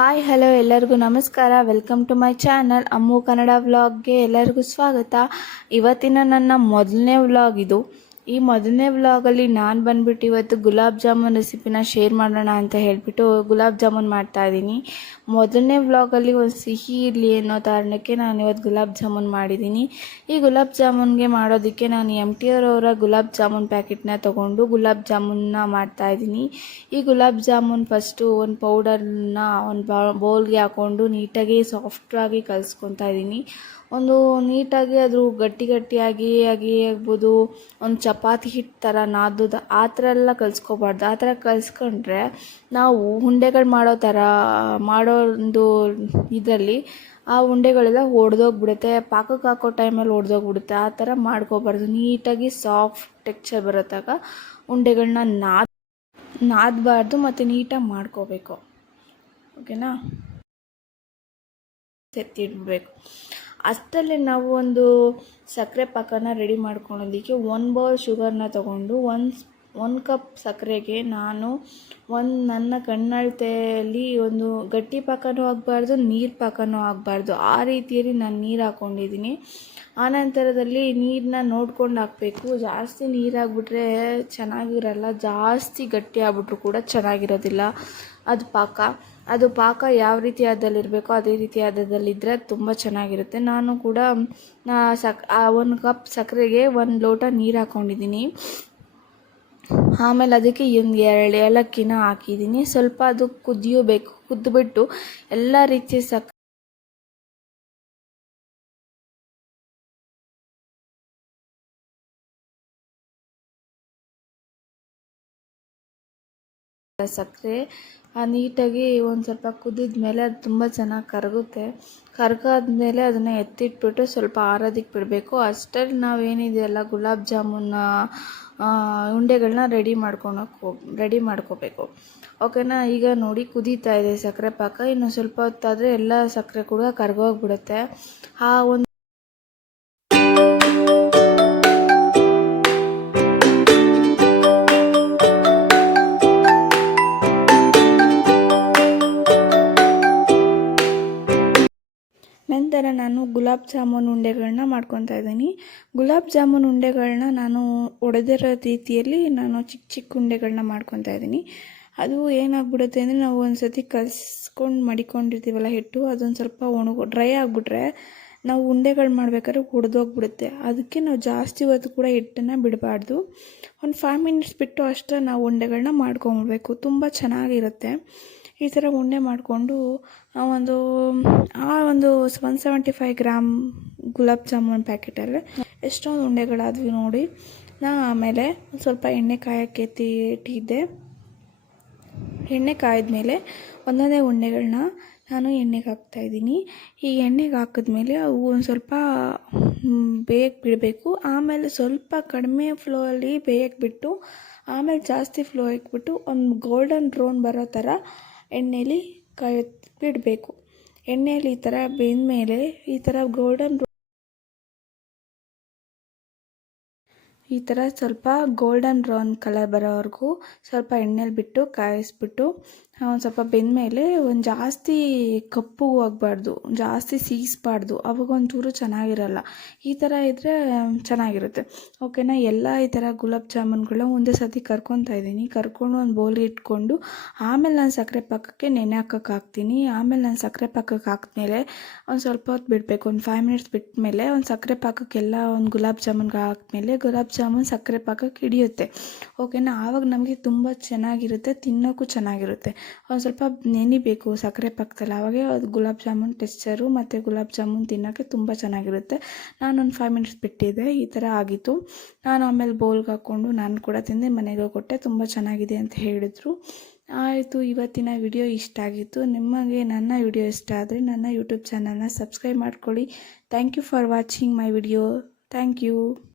Hi hello ಎಲ್ಲರಿಗೂ ನಮಸ್ಕಾರ. Welcome to my channel ಅಮ್ಮು ಕನ್ನಡ ವ್ಲಾಗ್ಗೆ ಎಲ್ಲರಿಗೂ ಸ್ವಾಗತ. ಇವತ್ತಿನ ನನ್ನ ಮೊದಲನೇ ವ್ಲಾಗ್ ಇದು. ಈ ಮೊದಲನೇ ವ್ಲಾಗಲ್ಲಿ ನಾನು ಬಂದ್ಬಿಟ್ಟು ಇವತ್ತು ಗುಲಾಬ್ ಜಾಮೂನ್ ರೆಸಿಪಿನ ಶೇರ್ ಮಾಡೋಣ ಅಂತ ಹೇಳಿಬಿಟ್ಟು ಗುಲಾಬ್ ಜಾಮೂನ್ ಮಾಡ್ತಾಯಿದ್ದೀನಿ. ಮೊದಲನೇ ವ್ಲಾಗಲ್ಲಿ ಒಂದು ಸಿಹಿ ಇರಲಿ ಅನ್ನೋ ಕಾರಣಕ್ಕೆ ನಾನು ಇವತ್ತು ಗುಲಾಬ್ ಜಾಮೂನ್ ಮಾಡಿದ್ದೀನಿ. ಈ ಗುಲಾಬ್ ಜಾಮೂನ್ಗೆ ಮಾಡೋದಕ್ಕೆ ನಾನು MT ಅವರ ಗುಲಾಬ್ ಜಾಮೂನ್ ಪ್ಯಾಕೆಟ್ನ ತೊಗೊಂಡು ಗುಲಾಬ್ ಜಾಮೂನ್ನ ಮಾಡ್ತಾಯಿದ್ದೀನಿ. ಈ ಗುಲಾಬ್ ಜಾಮೂನ್ ಫಸ್ಟು ಒಂದು ಪೌಡರ್ನ ಒಂದು ಬೌಲ್ಗೆ ಹಾಕ್ಕೊಂಡು ನೀಟಾಗಿ ಸಾಫ್ಟಾಗಿ ಕಲಿಸ್ಕೊತಾ ಇದ್ದೀನಿ. ಒಂದು ನೀಟಾಗಿ ಅದು ಗಟ್ಟಿಯಾಗಿ ಆಗ್ಬೋದು, ಒಂದು ಚಪಾತಿ ಹಿಟ್ಟು ಥರ ನಾದೋದು ಆ ಥರ ಎಲ್ಲ ಕಲಿಸ್ಕೋಬಾರ್ದು. ಆ ಥರ ಕಲಿಸ್ಕೊಂಡ್ರೆ ನಾವು ಉಂಡೆಗಳು ಮಾಡೋ ಒಂದು ಇದರಲ್ಲಿ ಆ ಉಂಡೆಗಳೆಲ್ಲ ಒಡೆದೋಗ್ಬಿಡುತ್ತೆ. ಪಾಕಕ್ಕೆ ಹಾಕೋ ಟೈಮಲ್ಲಿ ಒಡೆದೋಗ್ಬಿಡುತ್ತೆ. ಆ ಥರ ಮಾಡ್ಕೋಬಾರ್ದು. ನೀಟಾಗಿ ಸಾಫ್ಟ್ ಟೆಕ್ಸ್ಚರ್ ಬರೋತ್ತಾಗ ಉಂಡೆಗಳನ್ನ ನಾದಬಾರ್ದು ಮತ್ತು ನೀಟಾಗಿ ಮಾಡ್ಕೋಬೇಕು. ಓಕೆನಾ, ಎತ್ತಿಡಬೇಕು. ಅಷ್ಟರಲ್ಲಿ ನಾವು ಒಂದು ಸಕ್ಕರೆ ಪಾಕನ ರೆಡಿ ಮಾಡ್ಕೊಳೋದಕ್ಕೆ 1 ಬೌಲ್ ಶುಗರ್ನ ತೊಗೊಂಡು 1 ಕಪ್ ಸಕ್ಕರೆಗೆ ನಾನು ನನ್ನ ಕಣ್ಣಳತೆಯಲ್ಲಿ ಒಂದು ಗಟ್ಟಿ ಪಾಕನೂ ಆಗಬಾರ್ದು, ನೀರು ಪಾಕನೂ ಆಗಬಾರ್ದು, ಆ ರೀತಿಯಲ್ಲಿ ನಾನು ನೀರು ಹಾಕ್ಕೊಂಡಿದ್ದೀನಿ. ಆನಂತರದಲ್ಲಿ ನೀರನ್ನ ನೋಡ್ಕೊಂಡು ಹಾಕಬೇಕು. ಜಾಸ್ತಿ ನೀರಾಗ್ಬಿಟ್ರೆ ಚೆನ್ನಾಗಿರಲ್ಲ, ಜಾಸ್ತಿ ಗಟ್ಟಿ ಆಗ್ಬಿಟ್ರು ಕೂಡ ಚೆನ್ನಾಗಿರೋದಿಲ್ಲ. ಅದು ಪಾಕ ಯಾವ ರೀತಿ ಅದಲ್ಲಿರಬೇಕೋ ಅದೇ ರೀತಿ ಅದರಲ್ಲಿದ್ದರೆ ತುಂಬ ಚೆನ್ನಾಗಿರುತ್ತೆ. ನಾನು ಕೂಡ 1 ಕಪ್ ಸಕ್ಕರೆಗೆ 1 ಲೋಟ ನೀರು ಹಾಕ್ಕೊಂಡಿದ್ದೀನಿ. ಆಮೇಲೆ ಅದಕ್ಕೆ 2 ಏಲಕ್ಕಿನ ಹಾಕಿದ್ದೀನಿ. ಸ್ವಲ್ಪ ಅದು ಕುದ್ದುಬಿಟ್ಟು ಎಲ್ಲ ರೀತಿಯ ಸಕ್ಕರೆ ನೀಟಾಗಿ ಒಂದು ಸ್ವಲ್ಪ ಕುದಿದ ಮೇಲೆ ಅದು ತುಂಬ ಚೆನ್ನಾಗಿ ಕರಗುತ್ತೆ. ಕರಗಾದ್ಮೇಲೆ ಅದನ್ನು ಎತ್ತಿಟ್ಬಿಟ್ಟು ಸ್ವಲ್ಪ ಆರೋದಕ್ಕೆ ಬಿಡಬೇಕು. ಅಷ್ಟರಲ್ಲಿ ನಾವೇನಿದೆಯಲ್ಲ ಗುಲಾಬ್ ಜಾಮೂನ್ ಉಂಡೆಗಳನ್ನ ರೆಡಿ ಮಾಡ್ಕೋಬೇಕು. ಓಕೆನಾ. ಈಗ ನೋಡಿ ಕುದೀತಾ ಇದೆ ಸಕ್ಕರೆ ಪಾಕ. ಇನ್ನು ಸ್ವಲ್ಪ ಹೊತ್ತಾದರೆ ಎಲ್ಲ ಸಕ್ಕರೆ ಕೂಡ ಕರಗೋಗ್ಬಿಡುತ್ತೆ. ಆ ಒಂದು ನಂತರ ನಾನು ಗುಲಾಬ್ ಜಾಮೂನ್ ಉಂಡೆಗಳನ್ನ ಮಾಡ್ಕೊತಾ ಇದ್ದೀನಿ. ಗುಲಾಬ್ ಜಾಮೂನ್ ಉಂಡೆಗಳನ್ನ ನಾನು ಒಡೆದಿರೋ ರೀತಿಯಲ್ಲಿ ನಾನು ಚಿಕ್ಕ ಉಂಡೆಗಳನ್ನ ಮಾಡ್ಕೊತಾ ಇದ್ದೀನಿ. ಅದು ಏನಾಗ್ಬಿಡುತ್ತೆ ಅಂದರೆ ನಾವು ಒಂದು ಸತಿ ಕಲಿಸ್ಕೊಂಡು ಮಡಿಕೊಂಡಿರ್ತೀವಲ್ಲ ಹಿಟ್ಟು, ಅದೊಂದು ಸ್ವಲ್ಪ ಡ್ರೈ ಆಗಿಬಿಟ್ರೆ ನಾವು ಉಂಡೆಗಳು ಮಾಡಬೇಕಾದ್ರೆ ಒಡೆದೋಗ್ಬಿಡುತ್ತೆ. ಅದಕ್ಕೆ ನಾವು ಜಾಸ್ತಿ ಹೊತ್ತು ಕೂಡ ಹಿಟ್ಟನ್ನು ಬಿಡಬಾರ್ದು. ಒಂದು 5 ಮಿನಿಟ್ಸ್ ಬಿಟ್ಟು ಅಷ್ಟೇ ನಾವು ಉಂಡೆಗಳನ್ನ ಮಾಡ್ಕೊಂಬಿಡ್ಬೇಕು. ತುಂಬ ಚೆನ್ನಾಗಿರುತ್ತೆ. ಈ ಥರ ಉಂಡೆ ಮಾಡಿಕೊಂಡು ಒಂದು 175 ಗ್ರಾಮ್ ಗುಲಾಬ್ ಜಾಮೂನ್ ಪ್ಯಾಕೆಟಲ್ಲಿ ಎಷ್ಟೊಂದು ಉಂಡೆಗಳಾದ್ವಿ ನೋಡಿ. ಆಮೇಲೆ ಸ್ವಲ್ಪ ಎಣ್ಣೆ ಕಾಯೋಕ್ಕೆ ಇಟ್ಟಿದ್ದೆ. ಎಣ್ಣೆ ಕಾಯ್ದ್ಮೇಲೆ ಒಂದೊಂದೇ ಉಂಡೆಗಳನ್ನ ನಾನು ಎಣ್ಣೆಗೆ ಹಾಕ್ತಾಯಿದ್ದೀನಿ. ಈ ಎಣ್ಣೆಗೆ ಹಾಕಿದ್ಮೇಲೆ ಅವು ಒಂದು ಸ್ವಲ್ಪ ಬೇಯಕ್ಕೆ ಬಿಡಬೇಕು. ಆಮೇಲೆ ಸ್ವಲ್ಪ ಕಡಿಮೆ ಫ್ಲೋಯಲ್ಲಿ ಬೇಯಕ್ಕೆ ಬಿಟ್ಟು ಆಮೇಲೆ ಜಾಸ್ತಿ ಫ್ಲೋ ಇಟ್ಬಿಟ್ಟು ಒಂದು ಗೋಲ್ಡನ್ ಬ್ರೌನ್ ಬರೋ ಥರ ಎಣ್ಣೆಯಲ್ಲಿ ಬಿಡಬೇಕು. ಎಣ್ಣೆಯಲ್ಲಿ ಈ ಥರ ಬೆಂದಮೇಲೆ ಈ ಥರ ಸ್ವಲ್ಪ ಗೋಲ್ಡನ್ ಬ್ರೌನ್ ಕಲರ್ ಬರೋವರೆಗೂ ಸ್ವಲ್ಪ ಎಣ್ಣೆಲಿ ಬಿಟ್ಟು ಕಾಯಿಸ್ಬಿಟ್ಟು ಒಂದು ಸ್ವಲ್ಪ ಬೆಂದಮೇಲೆ ಒಂದು ಜಾಸ್ತಿ ಕಪ್ಪು ಆಗಬಾರ್ದು, ಜಾಸ್ತಿ ಸೀಸ್ಬಾರ್ದು. ಅವಾಗ ಒಂಚೂರು ಚೆನ್ನಾಗಿರಲ್ಲ. ಈ ಥರ ಇದ್ದರೆ ಚೆನ್ನಾಗಿರುತ್ತೆ. ಓಕೆನಾ. ಎಲ್ಲ ಈ ಥರ ಗುಲಾಬ್ ಜಾಮೂನ್ಗಳನ್ನ ಒಂದೇ ಸತಿ ಕರ್ಕೊತಾ ಇದ್ದೀನಿ. ಕರ್ಕೊಂಡು ಒಂದು ಬೌಲ್ಗೆ ಇಟ್ಕೊಂಡು ಆಮೇಲೆ ನಾನು ಸಕ್ಕರೆ ಪಾಕಕ್ಕೆ ನೆನೆ ಹಾಕ್ತೀನಿ. ಆಮೇಲೆ ನಾನು ಸಕ್ಕರೆ ಪಾಕಕ್ಕೆ ಹಾಕಿದ್ಮೇಲೆ ಒಂದು ಸ್ವಲ್ಪ ಹೊತ್ತು ಬಿಡಬೇಕು. ಒಂದು 5 ಮಿನಿಟ್ಸ್ ಬಿಟ್ಟ ಮೇಲೆ ಒಂದು ಸಕ್ಕರೆ ಪಾಕಕ್ಕೆಲ್ಲ ಒಂದು ಗುಲಾಬ್ ಜಾಮೂನ್ಗೆ ಹಾಕಿದ್ಮೇಲೆ ಗುಲಾಬ್ ಜಾಮೂನ್ ಸಕ್ಕರೆ ಪಾಕಕ್ಕೆ ಹಿಡಿಯುತ್ತೆ. ಓಕೆನಾ. ಆವಾಗ ನಮಗೆ ತುಂಬ ಚೆನ್ನಾಗಿರುತ್ತೆ, ತಿನ್ನೋಕ್ಕೂ ಚೆನ್ನಾಗಿರುತ್ತೆ. ಒಂದು ಸ್ವಲ್ಪ ನೆನಿಬೇಕು ಸಕ್ಕರೆ ಪಾಕದಲ್ಲಿ. ಆವಾಗೇ ಅದು ಗುಲಾಬ್ ಜಾಮೂನ್ ಟೆಕ್ಸ್ಚರು ಮತ್ತು ಗುಲಾಬ್ ಜಾಮೂನ್ ತಿನ್ನೋಕ್ಕೆ ತುಂಬ ಚೆನ್ನಾಗಿರುತ್ತೆ. ನಾನೊಂದು 5 ಮಿನಿಟ್ಸ್ ಬಿಟ್ಟಿದ್ದೆ. ಈ ಥರ ಆಗಿತ್ತು. ನಾನು ಆಮೇಲೆ ಬೌಲ್ಗೆ ಹಾಕ್ಕೊಂಡು ನಾನು ಕೂಡ ತಿಂದೆ, ಮನೆಗೆ ಕೊಟ್ಟೆ. ತುಂಬ ಚೆನ್ನಾಗಿದೆ ಅಂತ ಹೇಳಿದರು. ಆಯಿತು. ಇವತ್ತಿನ ವಿಡಿಯೋ ಇಷ್ಟ ಆಗಿತ್ತು. ನಿಮಗೆ ನನ್ನ ವಿಡಿಯೋ ಇಷ್ಟ ಆದರೆ ನನ್ನ ಯೂಟ್ಯೂಬ್ ಚಾನಲ್ನ ಸಬ್ಸ್ಕ್ರೈಬ್ ಮಾಡ್ಕೊಳ್ಳಿ. Thank you for watching my video. Thank you.